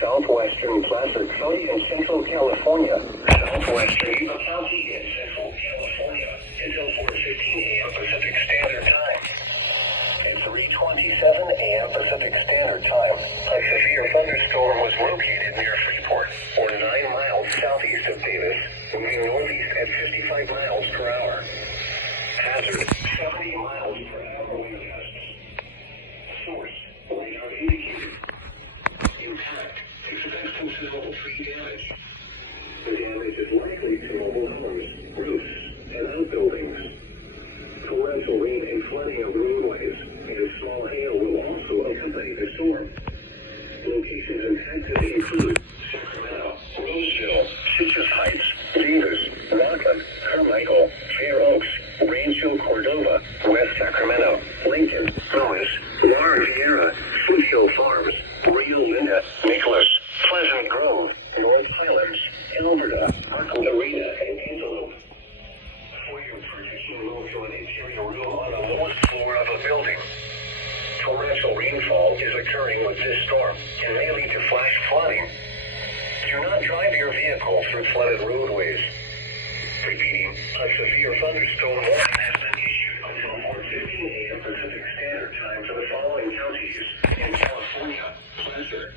southwestern Placer County in central California. Southwestern Yuba County in central California until 4:15 a.m. Pacific Standard Time. At 3:27 a.m. Pacific Standard Time, a severe thunderstorm was located near Freeport, or 9 miles southeast of Davis, moving northeast at 55 miles per hour. Hazard, 70 miles per hour wind gusts. Source, radar indicated. Impact, extensive tree damage. The damage is likely to mobile homes, roofs, and outbuildings. Torrential rain and flooding of roadways and small hail will also accompany the storm. Locations impacted include Sacramento, Roseville, Citrus Heights, Davis, Rockland, Carmichael, Fair Oaks, Rancho Cordova, West Sacramento, Lincoln, Lewis, La Riviera, Foothill Farms, Rio Linda, Nicholas, Pleasant Grove, North Highlands, Alberta, Arco Arena, and Antelope. For your protection, move to an interior room on the lowest floor of a building. Torrential rainfall is occurring with this storm and may lead to flash flooding. Do not drive your vehicle through flooded roadways. Repeating, a severe thunderstorm warning has been issued until 4:15 a.m. Pacific Standard Time for the following counties in California: Placer.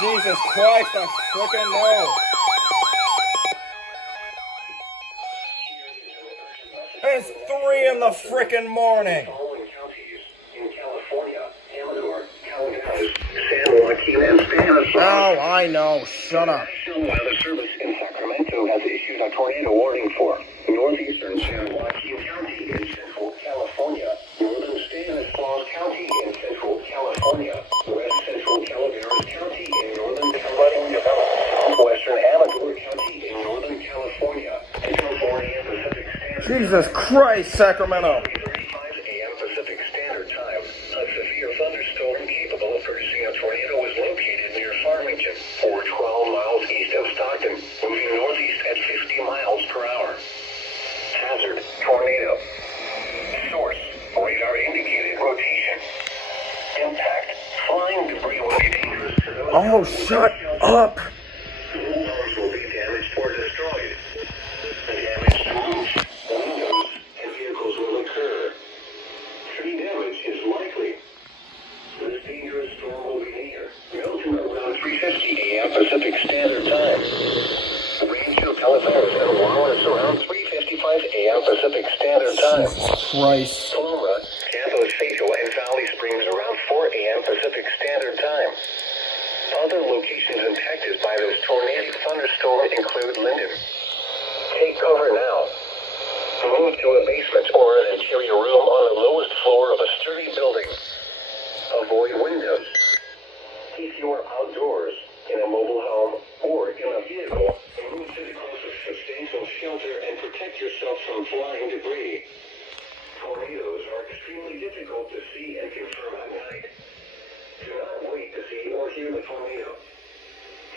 Jesus Christ, I frickin' know. It's 3 in the frickin' morning. Following counties in California: Amador, Calgaris, San Joaquin, and Stanislaus. Oh, I know. Shut up. National Weather Service in Sacramento has issued a tornado warning for northeastern San Joaquin County in central California, northern Stanislaus County in central California, west central Calaveras County in northern California, southwestern Amador County in northern California, until 4 a.m. Pacific Standard Time. Jesus Christ, Sacramento. 3:35 a.m. Pacific Standard Time. A severe thunderstorm capable of producing a tornado was located near Farmington, or 12 miles east of Stockton, moving northeast at 50 miles per hour. Hazard, tornado. Source, radar indicated rotation. Impact, flying debris will be dangerous to those. Oh, shut up. Mobile homes will be damaged or destroyed. The damage to roofs, windows, and vehicles will occur. Tree damage is likely. This dangerous storm will be near Milton around 3:50 a.m. Pacific Standard Time. Rancho Calaveras and Wallace around 3:55 a.m. Pacific Standard Time. Jesus Christ. Paloma, Campos Fato, and Valley Springs around 4 a.m. Pacific Standard Time. Other locations impacted by this tornadic thunderstorm include Linden. Take cover now. Move to a basement or an interior room on the lowest floor of a sturdy building. Avoid windows. If you are outdoors, in a mobile home, or in a vehicle, move to the closest substantial shelter and protect yourself from flying debris. Tornadoes are extremely difficult to see and confirm at night. Do not wait to see or hear the tornado.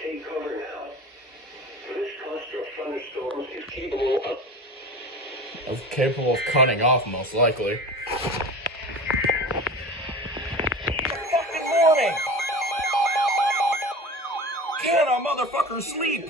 Take cover now. This cluster of thunderstorms is capable of cutting off, most likely. Fucking morning! Can a motherfucker sleep?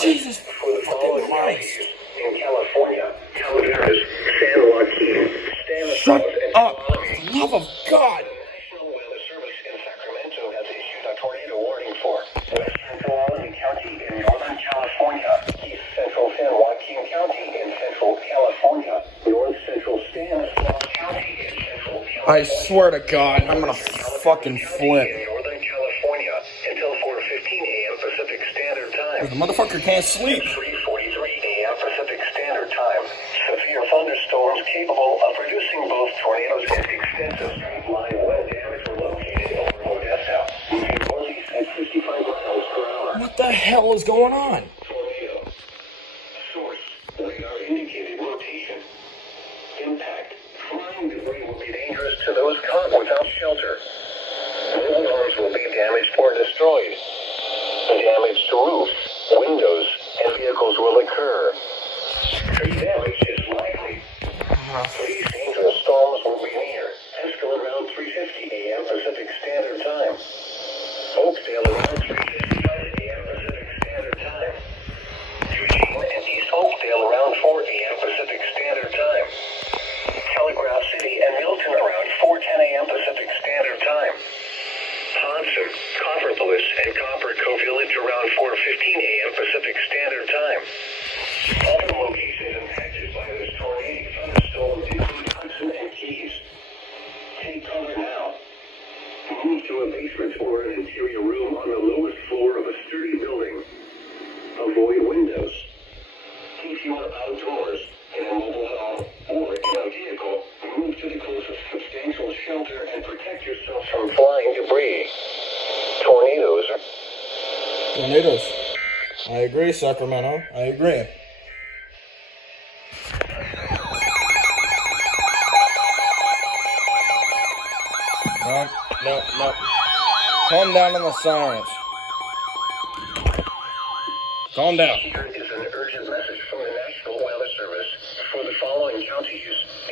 Jesus fucking Christ! In California, Calaveras, San Joaquin, Stanislaus, Shut and up! For the love of God! The National Weather Service in Sacramento has issued a tornado warning for West Central County in Northern California, East Central San Joaquin County in Central California, North Central Stanislaus County in Central California. I swear to God, I'm gonna fucking flip. In Northern California until 4:15 a.m. Pacific Standard Time. The motherfucker can't sleep. 3:43 a.m. Pacific Standard Time. Severe thunderstorms capable of producing both tornadoes and extensive straight-line wind damage were located over Odessa, moving northeast at 55 miles per hour. What the hell is going on? Tornado. Source, radar indicated rotation. Impact, flying debris will be dangerous to those caught without shelter. Mobile homes will be damaged or destroyed. Damage to roofs, windows, and vehicles tornadoes will occur. Tree damage is likely. These dangerous storms will be near Haskell around 3:50 a.m. Pacific Standard Time. Oakdale around 3:55 a.m. Pacific Standard Time. Eugene and East Oakdale around 4 a.m. Pacific Standard Time. Telegraph City and Milton around 4:10 a.m. Pacific Standard Time. Thompson, Copperpolis, and Copper Cove Village around 4:15 a.m. Pacific Standard Time. Other locations impacted by this tornadic thunderstorm include Hudson and Keys. Take cover now. Move to a basement or an interior room on the lowest floor of a sturdy building. Avoid windows. If you are outdoors, in a mobile home, or in a vehicle, move to the closest substantial shelter and protect yourself from flying debris. Tornadoes. Tornadoes. I agree, Sacramento. I agree. No. Calm down on the sirens. Calm down. Here is an urgent message from the National Weather Service for the following counties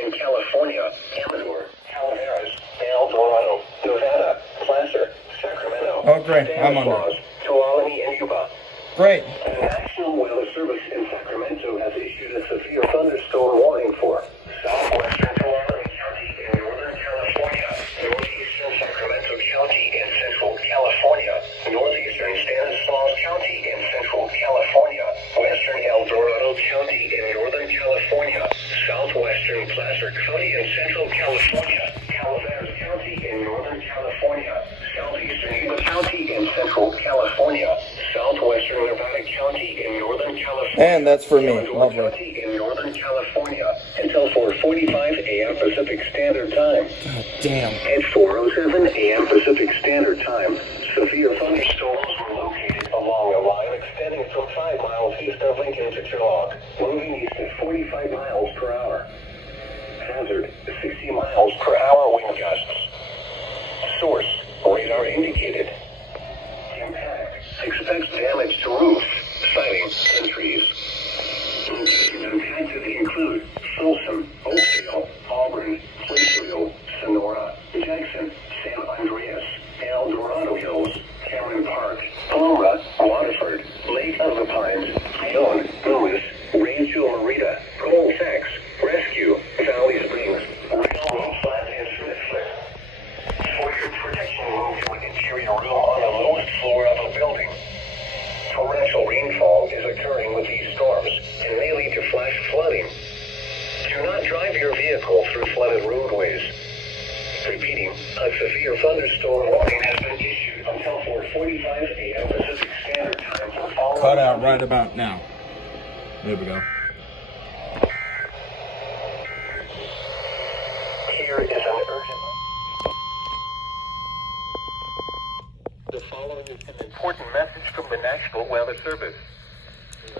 in California: Amador, Calaveras, El Dorado, Nevada, Placer, Sacramento, Oh, great. I'm Santa under. Claus, Tuolumne, and Yuba. Great. The National Weather Service in Sacramento has issued a severe thunderstorm warning for southwestern Tuolumne County in Northern California, northeastern Sacramento County in Central California, northeastern Stanislaus County in Central California, western El Dorado County in Northern California, southwestern Placer County in Central California, Calaveras County in Northern California, southeastern Yuba County in Central California, southwestern Nevada County in Northern California, And that's for me. Amador Lovely. County in Northern California until 4:45 a.m. Pacific Standard Time. God damn. At 4:07 a.m. Pacific Standard Time, severe thunderstorms were located along a line extending from 5 miles east of Lincoln to Turlock, moving east at 45 miles per hour. Hazard, 60 miles per hour wind gusts. Source, radar indicated. Impact, expects damage to roofs, siding, and trees. Locations impacted include Folsom, Oakdale, Auburn, Placerville, Sonora, Jackson, San Andreas, El Dorado Hills, Cameron Park, Palmyra, Waterford, Lake of the Pines, Ione, Lewis, Rancho Merida, Colfax, Rescue, Valley Springs, Railroad Flat, and Smithfield. For your protection, move to an interior room on the lowest floor of a building. Torrential rainfall is occurring with these storms and may lead to flash flooding. Do not drive your vehicle through flooded roadways. Repeating, a severe thunderstorm warning has been issued until 4:45 a.m. Pacific Standard Time for following. Cut out right about now. There we go. Here is an urgent. The following is an important message from the National Weather Service.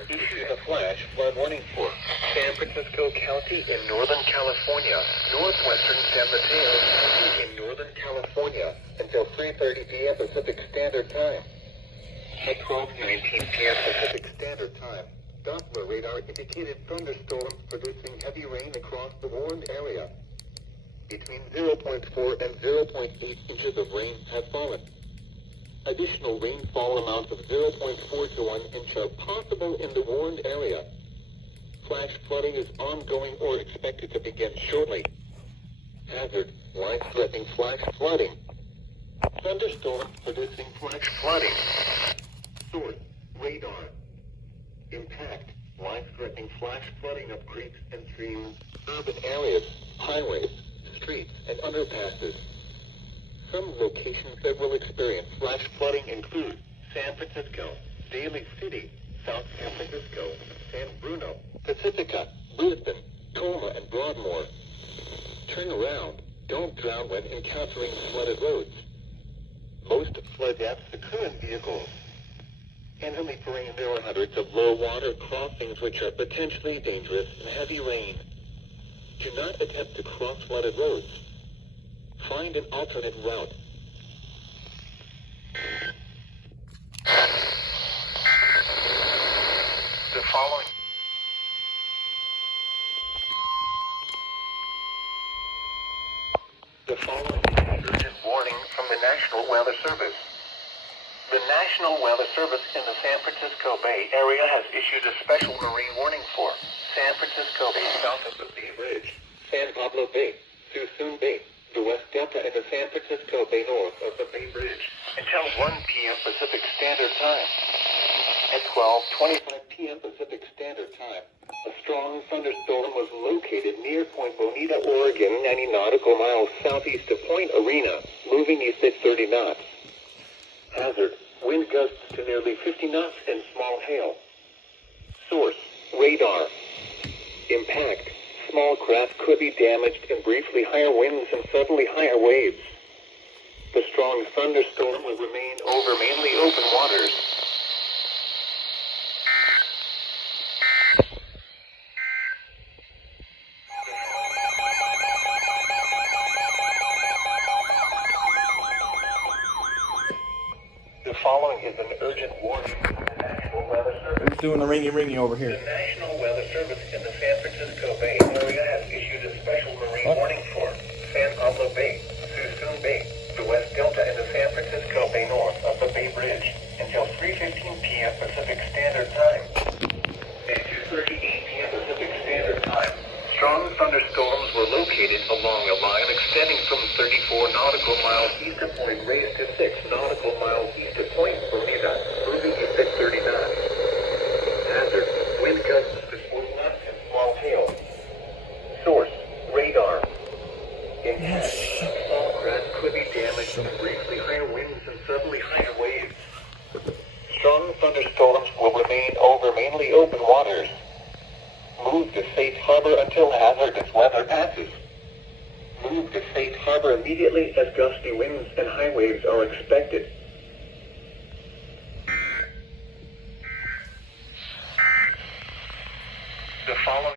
Issues a flash flood warning for San Francisco County in Northern California, northwestern San Mateo County in Northern California until 3:30 p.m. Pacific Standard Time. At 12:19 p.m. Pacific Standard Time, Doppler radar indicated thunderstorms producing heavy rain across the warned area. Between 0.4 and 0.8 inches of rain have fallen. Additional rainfall amounts of 0.4 to 1 inch are possible in the warned area. Flash flooding is ongoing or expected to begin shortly. Hazard, life-threatening flash flooding. Thunderstorms producing flash flooding. Source, radar. Impact, life-threatening flash flooding of creeks and streams, urban areas, highways, streets, and underpasses. Some locations that will experience flash flooding include San Francisco, Daly City, South San Francisco, San Bruno, Pacifica, Brisbane, Tacoma, and Broadmoor. Turn around. Don't drown when encountering flooded roads. Most flood deaths occur in vehicles. In heavy terrain, there are hundreds of low water crossings which are potentially dangerous in heavy rain. Do not attempt to cross flooded roads. Find an alternate route. The following is an urgent warning from the National Weather Service. The National Weather Service in the San Francisco Bay Area has issued a special marine warning for San Francisco Bay south of the Bay Bridge, San Pablo Bay, Suisun Bay, the West Delta, and the San Francisco Bay north of the Bay Bridge until 1 p.m. Pacific Standard Time. At 12:25 p.m. Pacific Standard Time, a strong thunderstorm was located near Point Bonita, Oregon, 90 nautical miles southeast of Point Arena, moving east at 30 knots. Hazard, wind gusts to nearly 50 knots and small hail. Source, radar. Impact, small craft could be damaged and briefly higher winds and suddenly higher waves. The strong thunderstorm will remain over mainly open waters. The following is an urgent warning from the National Weather Service. Who's doing the ringy over The here? National Weather Service in the San Francisco Bay Area has issued a special marine warning for San Pablo Bay, Suisun Bay, the West Delta, and the San Francisco Bay north of the Bay Bridge until 3:15 p.m. Pacific Standard Time. At 2:38 p.m. Pacific Standard Time, strong thunderstorms were located along a line extending from 34 nautical miles east of Point Reyes to 6 nautical miles east of Point Bonita, moving east at 30 knots. Hazard, wind gusts to 40 knots and small hail. Source, radar. Intent, small craft could be damaged and briefly higher winds and suddenly higher waves. Strong thunderstorms will remain over mainly open waters. Move to safe harbor until hazardous weather passes. Move to safe harbor immediately as gusty winds and high waves are expected. The following